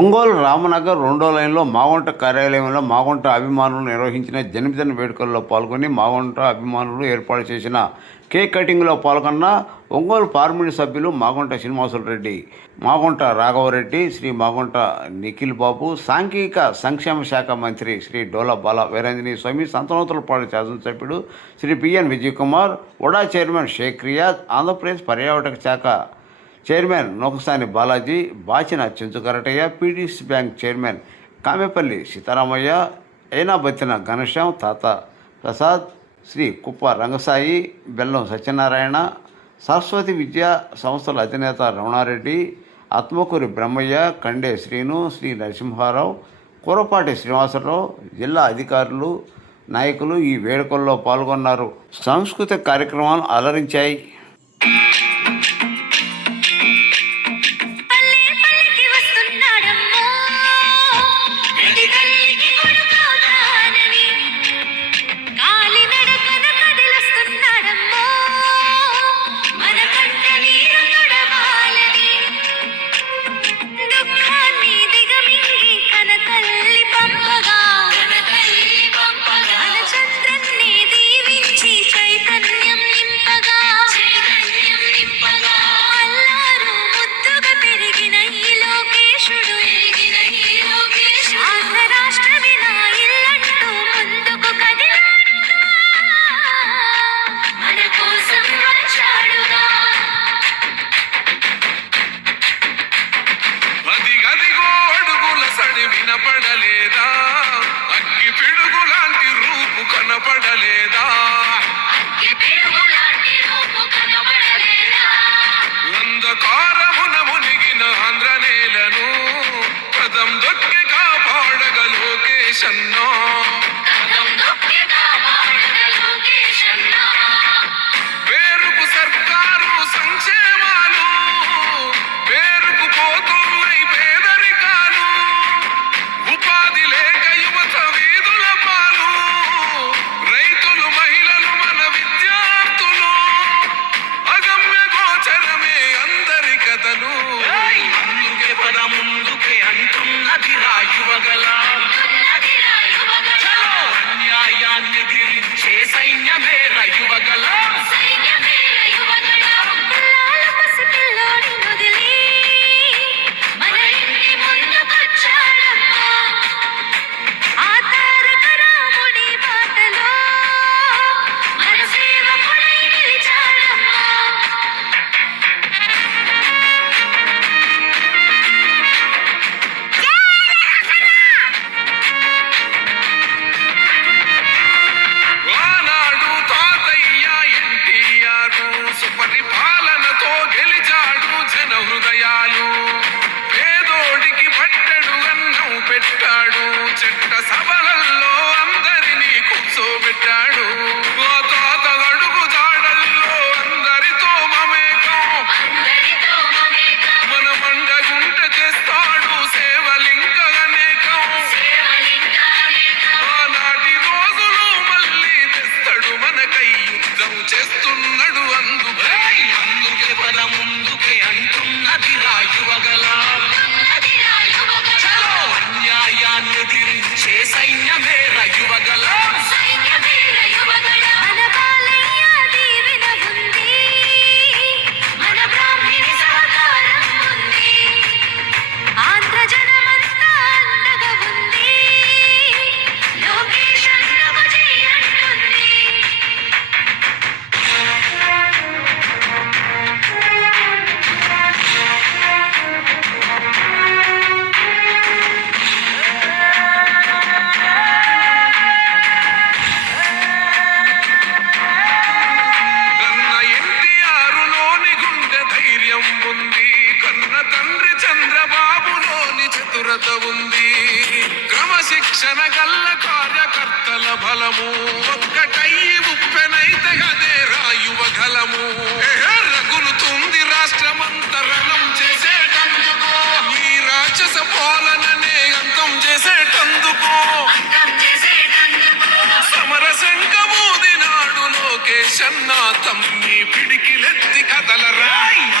ఒంగోలు రామనగర్ 2వ లైన్లో మాగుంట కార్యాలయంలో మాగుంట అభిమానులు నిర్వహించిన జన్మదిన వేడుకల్లో పాల్గొని మాగుంట అభిమానులు ఏర్పాటు చేసిన కేక్ కటింగ్లో పాల్గొన్న ఒంగోలు పార్లమెంటు సభ్యులు మాగుంట శ్రీనివాసులరెడ్డి, మాగుంట రాఘవరెడ్డి, శ్రీ మాగుంట నిఖిల్ బాబు, సాంఘిక సంక్షేమ శాఖ మంత్రి శ్రీ డోలా బాల వీరాంజనేయ స్వామి, సంతనోతులపాడు శాసనసభ్యుడు Shri PN Vijay Kumar, UDA chairman Sheikh Riyaz, Andhra Pradesh పర్యాటక శాఖ chairman Nokasani Balaji, Bachina Chenchukarataiah, PDC bank chairman Kamepalli Seetharamaiah, Ainabattina Ghanshyam, Tata Prasad, Shri కుప్ప రంగసాయి, బెల్లం సత్యనారాయణ, సరస్వతి విద్యా సంస్థల అధినేత రమణారెడ్డి, ఆత్మకూరి బ్రహ్మయ్య, కండే శ్రీను, శ్రీ నరసింహారావు, కూరపాటి శ్రీనివాసరావు, జిల్లా అధికారులు, నాయకులు ఈ వేడుకల్లో పాల్గొన్నారు. సాంస్కృతిక కార్యక్రమాలు అలరించాయి. వినపడలేదా, అగ్గి పిడుగు లాంటి రూపు కనపడలేదా, అంధకారమున మునిగిన ఆంధ్రనేలను పదం దొక్కి కాపాడగ లోకేశన్నో, పేరుకు సర్కారు సంక్షేమాలు, పేరుకు పోతున్నాయి పేదరికాలు, ఉపాధి లేక యువత వీధుల పాలు, రైతులు మహిళలు మన విద్యార్థులు, అగమ్య గోచరమే అందరి కథలు. అందుకే పద ముందుకే అంటున్నది రాయువగల, అన్యాయాన్ని దిరించే సైన్యమే రాయువగల. పరిపాలనతో గెలిచాడు జన హృదయాలు, పేదోడికి పట్టడు అన్నం పెట్టాడు, చెట్ట సభలల్లో అందరినీ కూర్చోబెట్టాడు, తాత అడుగు జాడల్లో అందరితో మమేకం, మన మండగుంట చేస్తాడు సేవలింక అనేకం, ఆనాటి రోజులు మళ్ళీ తెస్తాడు మనకై యుద్ధం చేస్తున్నాడు. అందుకే పద ముందుకే అంటున్నది రాయువగల, అన్యాయాన్ని దిరించే సైన్యమే రాయువగల. తండ్రి చంద్రబాబులోని చతురత ఉంది, క్రమశిక్షణ గల్ల కార్యకర్తల బలము, ఒక్కటయ్యి ఉప్పెనైతే అదే రాయువగలము. రగులుతుంది రాష్ట్రమంత రణం చేసేటందుకో, ఈ రాక్షస పాలననే అంతం చేసేటందుకో, సమర శంఖమూదినాడు లోకేశ్ షన్నా తమ్మి పిడికిలెత్తి కదలరా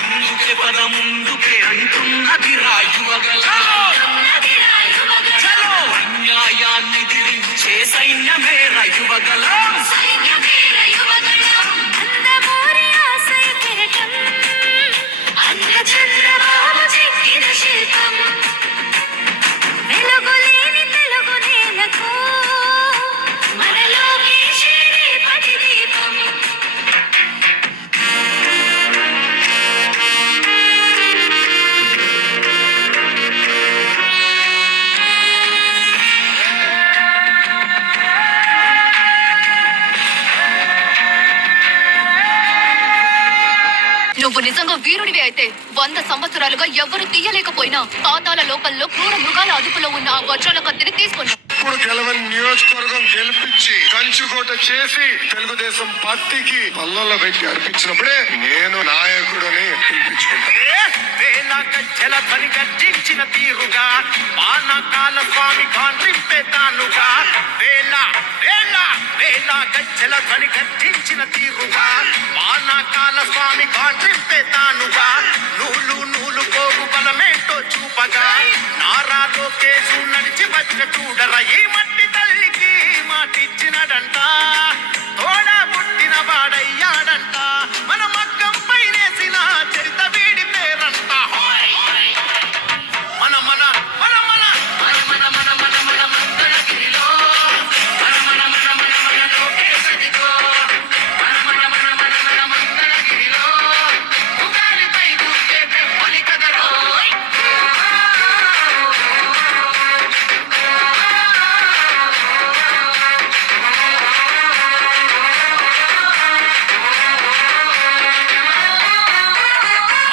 ముందుకే పద ముందుకే అంటున్నది రాయువగల చలో అన్యాయాన్ని దిరించే సైన్యమే రాయువగల చంద్రబాబు చెక్కిన శిల్పం వెలుగులేని తెలుగు నేలకు మనలోకి రేపటి దీపం నువ్వు నిజంగా వీరుడివి అయితే 100 సంవత్సరాలుగా ఎవ్వరు తీయలేకపోయినా పాతాల లోకంలో క్రూర మృగాల అదుపులో ఉన్న ఆ వజ్రాల కత్తిని తీసుకున్నా. ఇప్పుడు గెలవని నియోజకవర్గం గెలిపించి కంచుకోట చేసి తెలుగుదేశం పార్టీకి పల్లెల్లో పెట్టి అర్పించినప్పుడే నేను నాయకుడని పిలిపించుకుంటాను. గర్జించిన తీరుగా పానకాల స్వామి కాంట్రింపే తానుగా వేళ వేళ వేళ గజ్జల ధ్వని గర్జించిన తీరుగా పానకాల స్వామి కాంట్రింపే తానుగా నూలు నూలు పోగు బలమేంటో చూపగా నారా లోకేశు నడిచి వచ్చ చూడర ఈ మట్టి తల్లికి మాటిచ్చినడంట తోడా పుట్టిన వాడయ్యాడంట మన మగ్గం పైనేసిన చరిత వీడి పేరంట మన మన మన మన మన మన మన మన మన మంగళగిరిలో మన మన మన మన మన లోకేశదిగో మన మన మన మన మన మంగళగిరిలో ఉగాలిపై దూకే పెప్పలి కదరో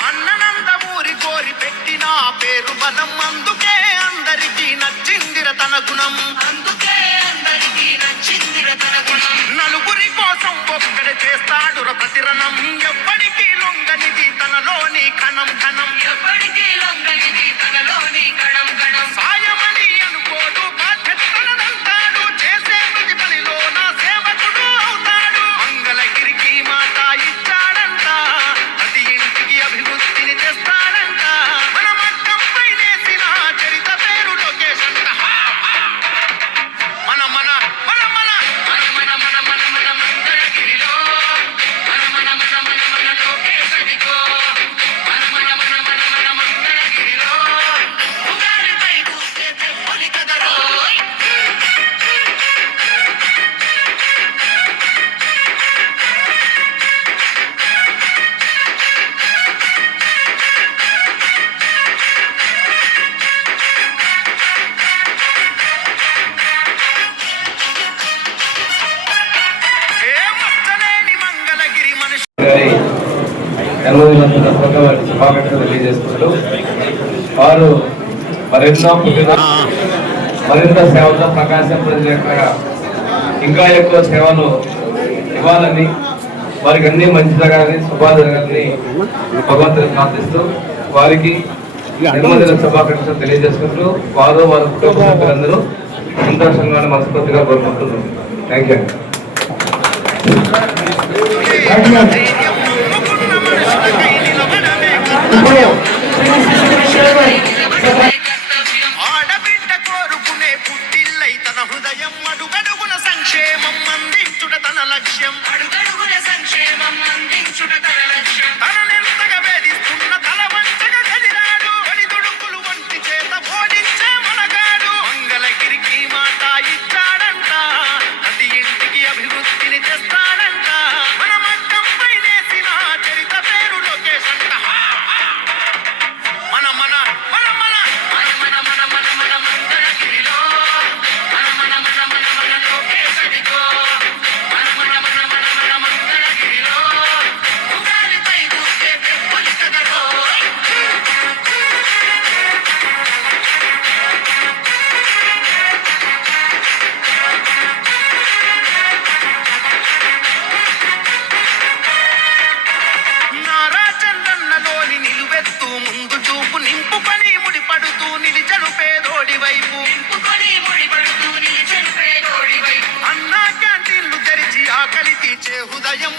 అన్ననందమూరి కోరి పెట్టిన పేరు బలం అందుకే అందరికీ నచ్చిందిర తన గుణం అందుకే అందరికీ నచ్చిందిర తన గుణం నలుగురి కోసం ఒక్కడే చేస్తాడు ప్రతిరణం ఎప్పటికీ లొంగనిది తనలోని కణం కణం ఎప్పటికీ లొంగనిది తనలోని కణం కణం సాయమని అనుకోడు బాధ్యతలంటాడు చేసే ప్రతి పనిలో నా సేవకుడు అవుతాడు మంగళగిరికి మాట ఇచ్చాడంట ప్రతి ఇంటికి అభివృద్ధిని తెస్తాడంట మన మగ్గం పైనేసిన చరిత పేరు లోకేష్ అంట మన మన మన మన మన మన మన మన మన మంగళగిరిలో మన మన మన మన మన లోకేష్ అదిగో మన మన మన మన మన మంగళగిరిలో ఉగాలిపై దూకే పెప్పలి కదరో ఏ మచ్చలేని మంగళగిరి మనిషి గారి జన్మదిన శుభాకాంక్షలు తెలియజేసుకుంటూ వారు మరింత సేవతో ప్రకాశం ప్రజల యొక్క ఇంకా ఎక్కువ సేవలు ఇవ్వాలని వారికి అన్ని మంచి జరగాలని శుభాలు జరగాలని భగవంతుని ప్రార్థిస్తూ వారికి జన్మదిన శుభాకాంక్షలు తెలియజేసుకుంటూ వారు వారి కుటుంబ సభ్యులందరూ సంతోషంగా మనస్ఫూర్తిగా కోరుకుంటున్నాం. Thank you. ఆడబిడ్డ కోరుకునే పుట్టిల్లై తన హృదయం అడుగడుగున సంక్షేమం అందించుట తన లక్ష్యం అడుగడుగున సంక్షేమం అందించుట తన లక్ష్యం తననెంతగా వేధిస్తున్న తల వంచగా కదిరాడు ఒడిదుడుకులు వంటి చేత ఓడించే మనగాడు మంగళగిరికి మాట ఇచ్చాడంట ప్రతి ఇంటికి అభివృద్ధిని తెస్తాడంట మన మగ్గం పైనేసిన చరిత పేరు లోకేష్ అంట మన మన మన మన మన మన మన మన మన మంగళగిరిలో మన మన మన మన మన లోకేష్ అదిగో మన మన మన మన మన మంగళగిరిలో ఉగాలిపై దూకే పెప్పలి కదరో నారా చంద్రన్నలోని నిలువెత్తు ముందు చూపు నింపుకొని ముడిపడుతూ నిలిచడు పేదోడి వైపు అన్నా క్యాంటీన్లు తెరిచి ఆకలి తీర్చే హృదయం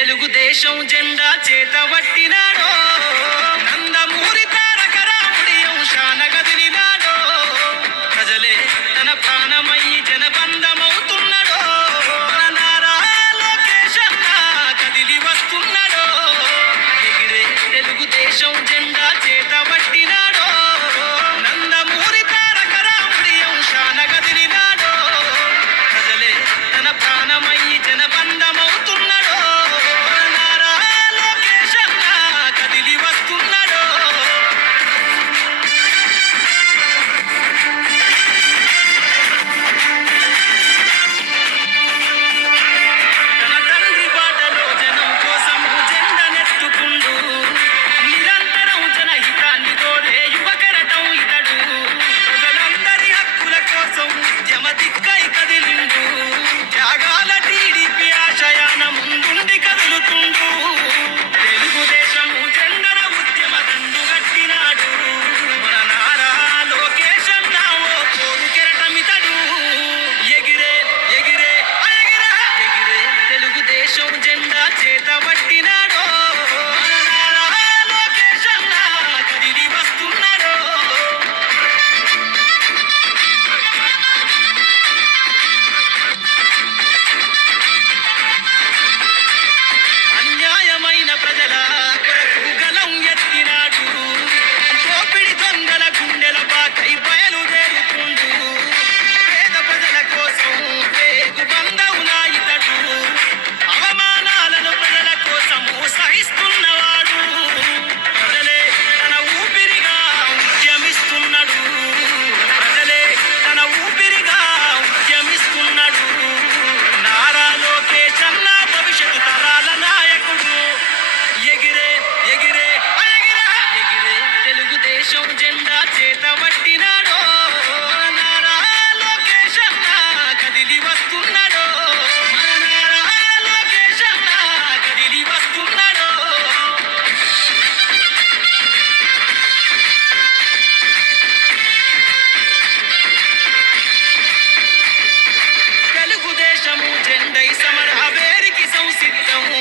తెలుగుదేశం జెండా చేతబట్టినాడో నందమూరి తారక రాముడి అంశాన గదిలినాడో ప్రజలే తన ప్రాణమయ్యి జనబంధమవుతున్నాడో నారా లోకేష్ అన్న కదిలి వస్తున్నాడో ఎగిరే తెలుగుదేశం జెండా చేతబట్టినాడో నందమూరి తారక రాముడి అంశాన గదిలినాడో ప్రజలే తన ప్రాణమయ్యి జనబంధమవుతున్నాడో నారా లోకేష్ అన్న కదిలి వస్తున్నాడో తన తండ్రి బాటలో జనం కోసం జెండనెత్తుకుండు నిరంతరం జనహితాన్ని కోరే యువకరటం ఇతడు ప్రజలందరి హక్కుల కోసం ఉద్యమ దిక్కై కదిలిండు త్యాగాల టీడీపీ ఆశయాన ముందుండి కదులుతుండు తెలుగుదేశం జెండన ఉద్యమ దండు గట్టినాడు మన నారా లోకేష్ అన్న ఓ పోరు కెరటమితడు ఎగిరే ఎగిరే ఎగిరే ఎగిరే తెలుగుదేశం జెండా చేతబట్టినాడో మన నారా లోకేష్ అన్న కదిలి వస్తున్నాడో అన్యాయమైన ప్రజల కొరకు గలం ఎత్తినాడు దోపిడి దొంగల గుండెల బాకై బయలుదేరుతుండు పేద ప్రజల కోసం పేగు బంధవులా ఇతడు అవమానాలను ప్రజల కోసము సహిస్తున్నవాడు ప్రజలే తన ఊపిరిగా ఉద్యమిస్తున్నాడు ప్రజలే తన ఊపిరిగా ఉద్యమిస్తున్నాడు నారా లోకేష్ అన్న భవిష్యత్తు తరాల నాయకుడు ఎగిరే ఎగిరే ఎగిరే ఎగిరే తెలుగుదేశం జెండా చేతబట్టినాడో నారా లోకేష్ అన్న కదిలి వస్తున్నాడో మన నారా లోకేష్ అన్న కదిలి వస్తున్నాడో తెలుగుదేశము జెండై సమర వేరికి సంసిద్ధము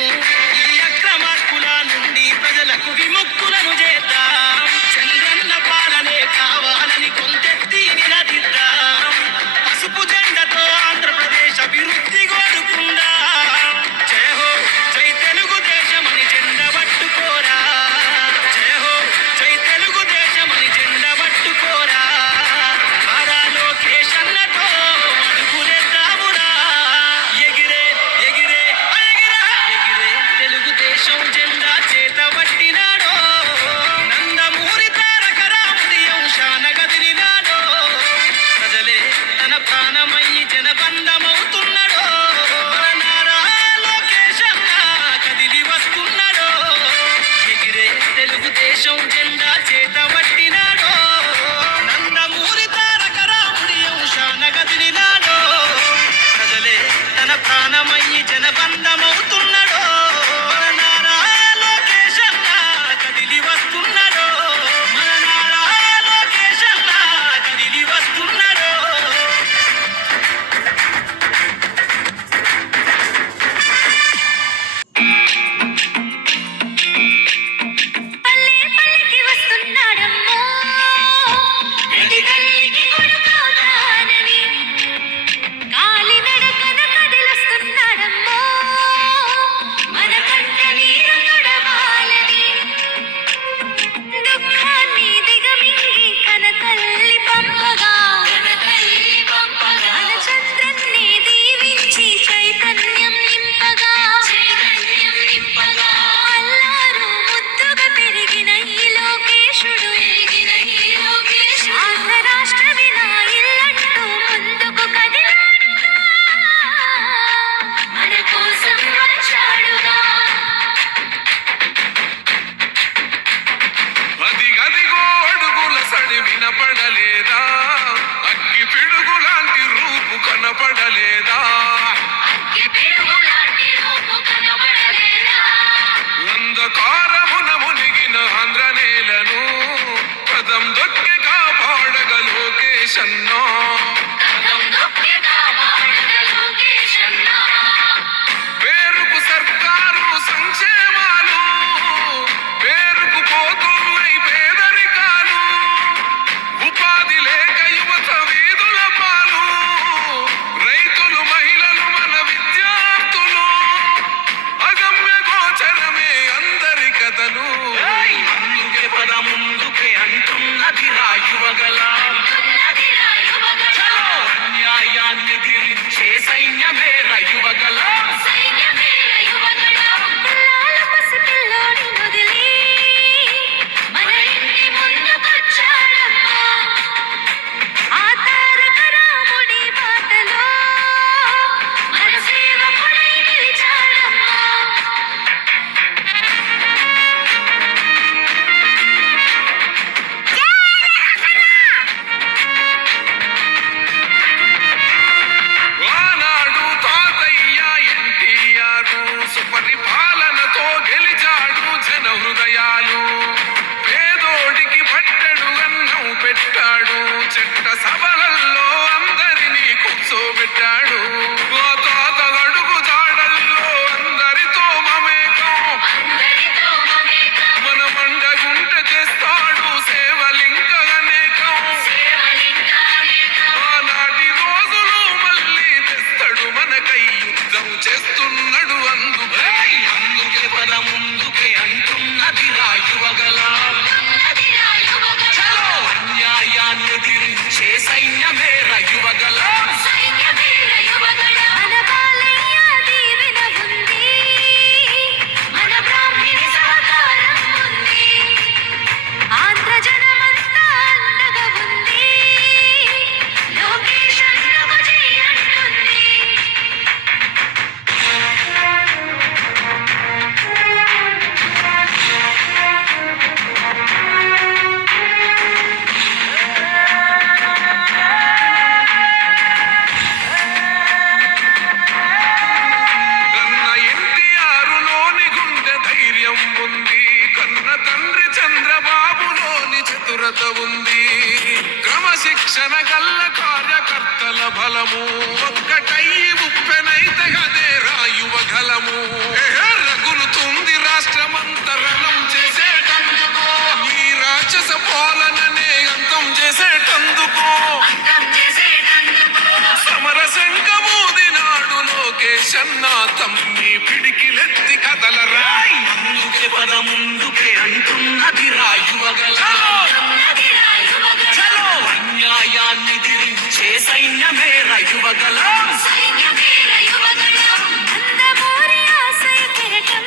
ఈ అక్రమార్కుల నుండి ప్రజలకు విముక్తులను చేద్దాం చంద్రన్న పాలనే కావాలని కొంతెత్తి నిలదిద్దాం పసుపు జెండతో ఆంధ్రప్రదేశ్ అభివృద్ధి కోరుకుందాం జయ హో జై తెలుగుదేశం అని జెండ పట్టుకోరా జయ హో జై తెలుగుదేశం అని జెండ పట్టుకోరా నారా లోకేష్ అన్నతో అడుగులేద్దామురా ఎగిరే ఎగిరే ఎగిరే ఎగిరే తెలుగుదేశం జెండా చేతబట్టినాడో నందమూరి తారక రాముడి అంశాన గదిలినాడో ప్రజలే తన ప్రాణమయ్యి జనబంధమవుతున్నాడో నారా లోకేష్ అన్న కదిలి వస్తున్నాడో ఎగిరే తెలుగుదేశం జెండా చేతబట్టినాడో నందమూరి తారక రాముడి అంశాన గదిలినాడో ప్రజలే తన ప్రాణమయ్యి జనబంధమవుతున్నాడో నారా లోకేష్ అన్న కదిలి వస్తున్నాడో మన నారా లోకేష్ అన్న కదిలి వస్తున్నాడో పల్లె పల్లెకి వస్తున్నాడమ్మో ప్రతి తల్లికి కొడుకవుతానని కాలినడకన కదిలొస్తున్నాడమ్మో మన కంట నీరు తొడవాలని దుఃఖాన్ని దిగమింగి కన తల్లి పంపగా మన చంద్రన్ని దీవించి చైతన్యం నింపగా అల్లారు ముద్దుగా పెరిగిన ఈ లోకేశుడు ఆంధ్ర రాష్ట్ర వినా ఇల్లంటూ ముందుకు కదిలాడుగా మన కోసం వచ్చాడుగా అదిగదిగో అడుగుల సడి వినపడలేదా అగ్గి పిడుగు లాంటి రూపు కనపడలేదా అంధకారమున మునిగిన ఆంధ్ర నేలను పదం దొక్కి కాపాడగ లోకేష్ అన్నా పేరుకు సర్కారు సైన్యమేర యువగలం పిల్లాల పసిపిల్లోని వదిలి మన ఇంటి ముందుకొచ్చాడమ్మా. ఆ తారక రాముడి బాటలో మన సేవకుడై నిలిచాడమ్మా. ఆనాడు తాతయ్య ఎన్టీఆర్ సుపరిపాలనతో గెలిచాడు జన హృదయాలు పేదోడికి పట్టెడు అన్నం పెట్టాడు చెట్ట సభలల్లో అందరినీ కూర్చోబెట్టాడు ఆ తాత అడుగు జాడల్లో అందరితో మమేకం మన మండగుంట చేస్తాడు సేవలింక అనేకం ఆనాటి రోజులు మళ్ళీ తెస్తాడు మనకై యుద్ధం చేస్తున్నాడు అందుకే పద ముందుకే అంటున్నది రాయువగలా చలో అన్యాయాన్ని ఎదిరించే సైన్యమే రాయువగలా మన బాలయ్య దీవెన ఉంది, మన బ్రాహ్మణి సహకారం ఉంది, ఆంధ్ర జనమంతా అండగా ఉంది, లోకేష్ అన్నకు జై అంటుంది. కన్న ఎన్టీఆర్ లోని గుండె ధైర్యం ఉంది కన్న తండ్రి చంద్రబాబులోని చతురత ఉంది క్రమశిక్షణ గల్ల కార్యకర్తల బలము ఒక్కటయ్యి ఉప్పెనైతే అదే రాయువగలము రగులుతుంది రాష్ట్రమంతరణం చేసేటందుకో ఈ రాక్షస పాలననే అంతం చేసేటందుకో సమర శంఖమూదినాడు లోకేష్ అన్న తమ్మి పిడికిలెత్తి కదలరాయ్ ముందుకే పద ముందుకే అంటున్నది రాయువగల చలో అన్యాయాన్ని ఎదిరించే సైన్యమే రాయువగల నందమూరి ఆశయ కిరీటం,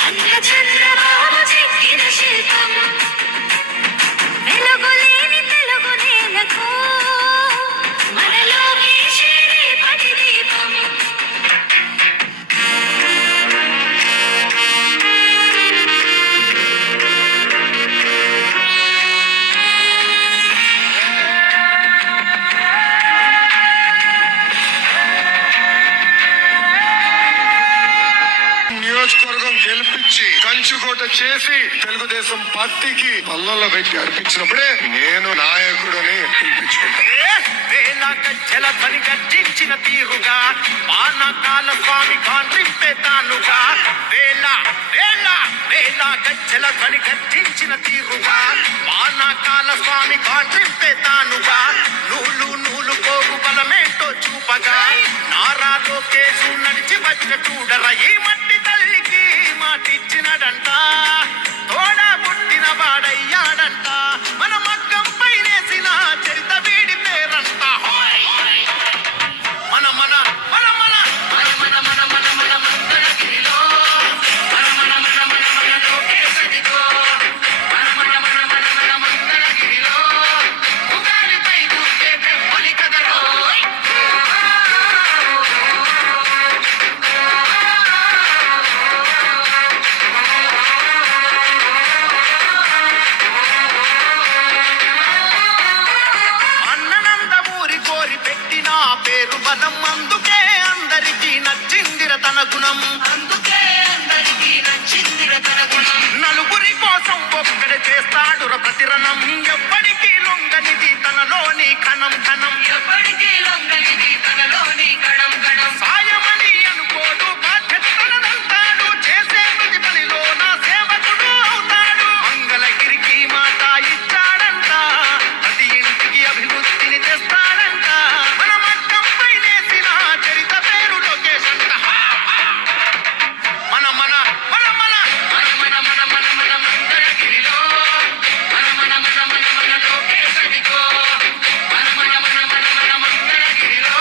అన్న చంద్రబాబు చెక్కిన శిల్పం, వెలుగులేని తెలుగు నేలకు మన లోకేశే రేపటి దీపం. నియోజకవర్గం గెలిపించి కంచుకోట చేసి తెలుగుదేశం పార్టీకి పల్లెల్లో పెట్టి అర్పించినప్పుడే నేను నాయకుడని పిలిపించుకుంటాను. వేల గజ్జల ధ్వని గర్జించిన తీరుగా పానకాల స్వామి కాంట్రింపే తానుగా వేల వేల వేల గజ్జల ధ్వని గర్జించిన తీరుగా పానకాల స్వామి కాంట్రింపే తానుగా నూలు నూలు పోగు బలమేంటో చూపగా నారా లోకేశు నడిచి వచ్చ చూడర ఈ మట్టి తల్లికి మాటిచ్చినడంట తోడా పుట్టిన వాడయ్యాడంట మన మగ్గం పైనేసిన చరిత వీడి పేరంట మన మన మన మన మన మన మన మన మన మంగళగిరిలో మన మన మన మన మన లోకేశదిగో మన మన మన మన మన మంగళగిరిలో ఉగాదిపై దూకే పెంపులి కదరో అన్ననందమూరి కోరి పెట్టిన పేరు బలం అందుకే అందరికీ నచ్చిందిర తన గుణం నలుగురి కోసం ఒక్కడే చేస్తాడు ప్రతిరణం ఎప్పటికీ లొంగనిది తనలోని ఘనం ఘనం సాయమని అనుకోడు బాధ్యతలనంటాడు చేసే ప్రతి పనిలో నా సేవకుడు అవుతాడు మంగళగిరికి మాట ఇచ్చాడంట ప్రతి ఇంటికి అభివృద్ధిని తెస్తాడంట మన మగ్గం పైనేసిన చరిత పేరు లోకేష్ అంట మన మన మన మన మన మన మన మన మన మంగళగిరిలో మన మన మన మన మన లోకేశ్ అదిగో మన మన మన మన మన మంగళగిరిలో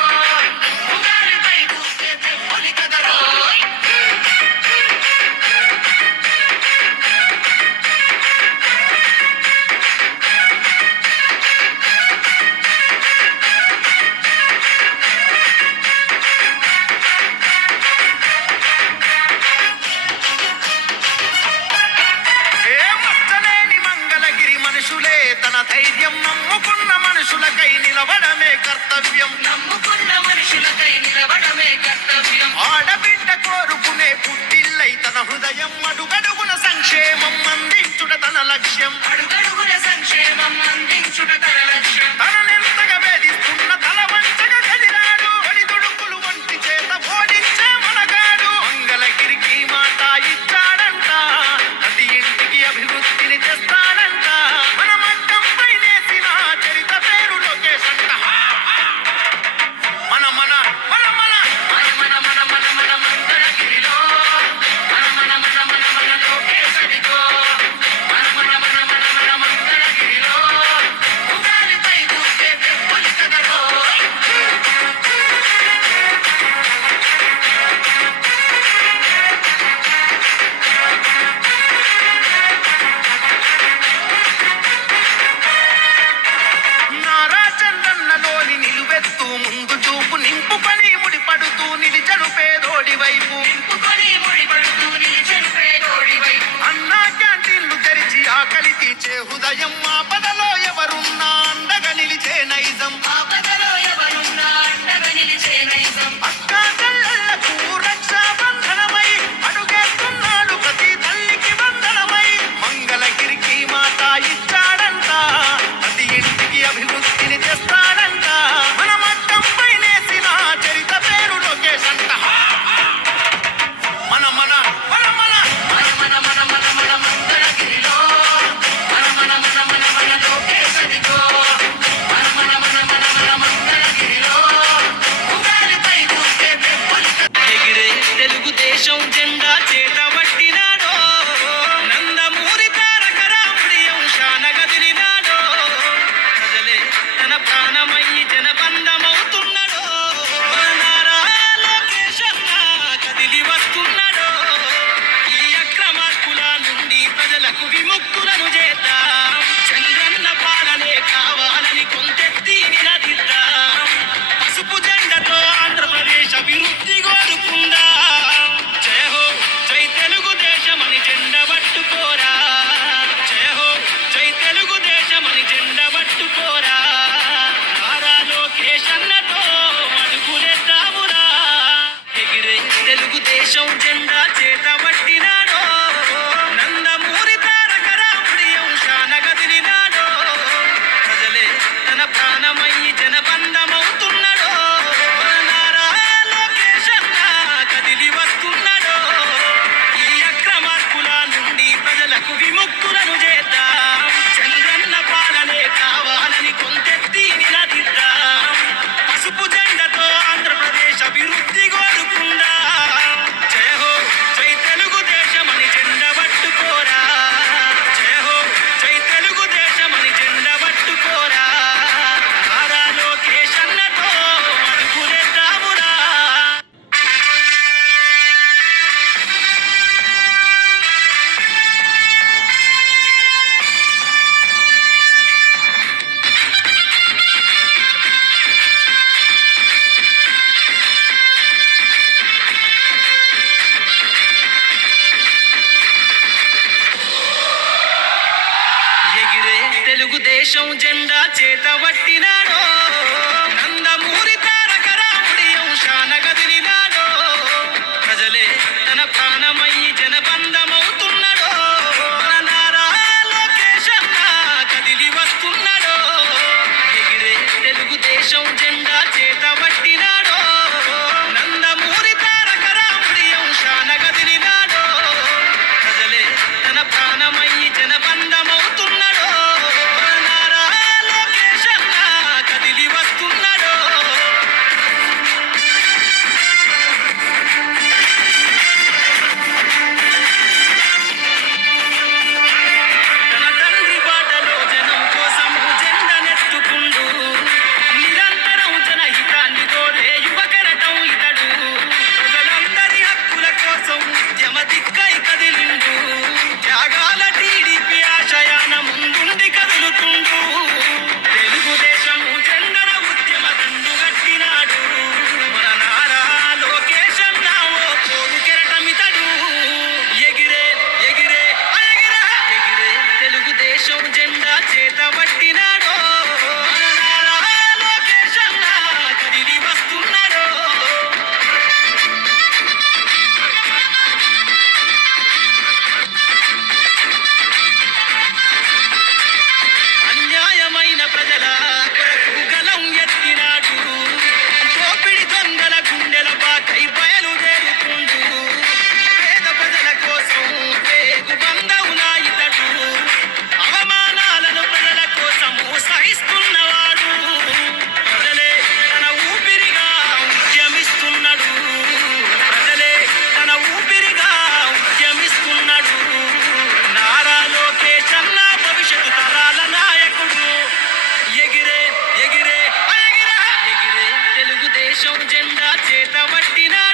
కర్తవ్యం, నమ్ముకున్న మనుషులకై నిలబడమే కర్తవ్యం. ఆడబిడ్డ కోరుకునే పుట్టిల్లై తన హృదయం, అడుగడుగున సంక్షేమం అందించుట తన లక్ష్యం, అడుగడుగున సంక్షేమం అందించుట తన లక్ష్యం. తననెంతగా వేధిస్తున్న తల వంచగా కదిలాడు, ఒడిదుడుకులు వంటి చేత ఓడించే మనగాడు. మంగళగిరికి మాట ఇచ్చాడంట, ప్రతి ఇంటికి అభివృద్ధిని తెస్తాడంట. మన మట్టంపై నేసిన చరిత పేరు లోకేష్ అంట. మన మన మన మన మన మన మన మన మన మంగళగిరిలో మన మన మన మన మన లోకేశనికో. మన మన మన మన మన మంగళగిరిలో ఉగాదిపై దూకే తెప్పలి కదరో. నారా చంద్రన్నలోని నిలువెత్తు ముందు చూపు నింపుకొని ముడిపడుతూ నిలిచడు పేదోడి వైపు. నింపుకొని ముడిపడుతూ నిలిచెను పేదోడి వైపు. అన్నా క్యాంటీన్లు తెరిచి ఆకలి తీర్చే హృదయం, ఆపదలో ఎవరున్నా అండగా నిలిచే నైజం. ఆపదలో ఎవరున్నా అండగా నిలిచే నైజం. అక్కా చెల్లెళ్లకు రక్షాబంధనమై అడుగేస్తున్నాడు ప్రతి తల్లికి వందనమై. మంగళగిరికి మాట ఇచ్చాడంట, ప్రతి ఇంటికి అభివృద్ధిని తెస్తాడంట. మన మట్టంపై నేసిన చరిత పేరు లోకేష్ అంట. మన మన మన మన మన మన మన మన మన మంగళగిరిలో మన మన మన మన మన లోకేశనికో. మన మన మన మన మన మంగళగిరిలో ఉగాదిపై దూకే తెప్పలి కదరో. ఎగిరే తెలుగుదేశం జెండా చేతబట్టినాడో, నందమూరి తారక రాముడి అంశాన కదిలినాడో. ప్రజలే తన ప్రాణమయ్యి జనబంధమవుతున్నాడో, నారా లోకేష్ అన్న కదిలి వస్తున్నాడో. ఈ అక్రమార్కుల నుండి ప్రజలకు విముక్తులను చేద్దాం, చంద్రన్న పాలనే కావాలని కొంతెత్తి నినదిద్దాం. పసుపు జెండతో ఆంధ్రప్రదేశ్ అభివృద్ధి కోరుకుందా. జయ హో జై తెలుగుదేశమని జెండ పట్టుకోరా, జయ హో జై తెలుగుదేశమని జెండ పట్టుకోరా. నారా లోకేష్ అన్నతో అడుగులేద్దామురా. ఎగిరే తెలుగుదేశం జెండా చేతబట్టినాడో, నందమూరి తారక రాముడి అంశాన కదిలినాడో. ప్రజలే తన ప్రాణమయ్యి జనబంధమవుతున్నాడో, నారా లోకేష్ అన్న కదిలి వస్తున్నాడో. ఈ అక్రమార్కుల నుండి ప్రజలకు విముక్తులను చేద్దాం, చంద్రన్న పాలనే కావాలని కొంతెత్తి నినదిద్దాం. పసుపు జెండతో ఆంధ్రప్రదేశ్ అభివృద్ధి కోరుకుందా. జయ హో జై తెలుగుదేశమని జెండ పట్టుకోరా, జయ హో జై తెలుగుదేశమని జెండ పట్టుకోరా. నారా లోకేష్ అన్నతో అడుగులేద్దామురా. ఎగిరే తెలుగుదేశం జెండా చేతబట్టినాడో, నందమూరి తారక రాముడి అంశాన కదిలినాడో. ప్రజలే తన ప్రాణమయ్యి జనబంధమవుతున్నాడో, నారా లోకేష్ అన్న కదిలి వస్తున్నాడో. ఎగిరే తెలుగుదేశం జెండా చేతబట్టినాడో, నందమూరి తారక రాముడి అంశాన కదిలినాడో. ప్రజలే తన ప్రాణమయ్యి జనబంధమవుతున్నాడో, నారా దేశం జెండా చేత పట్టినా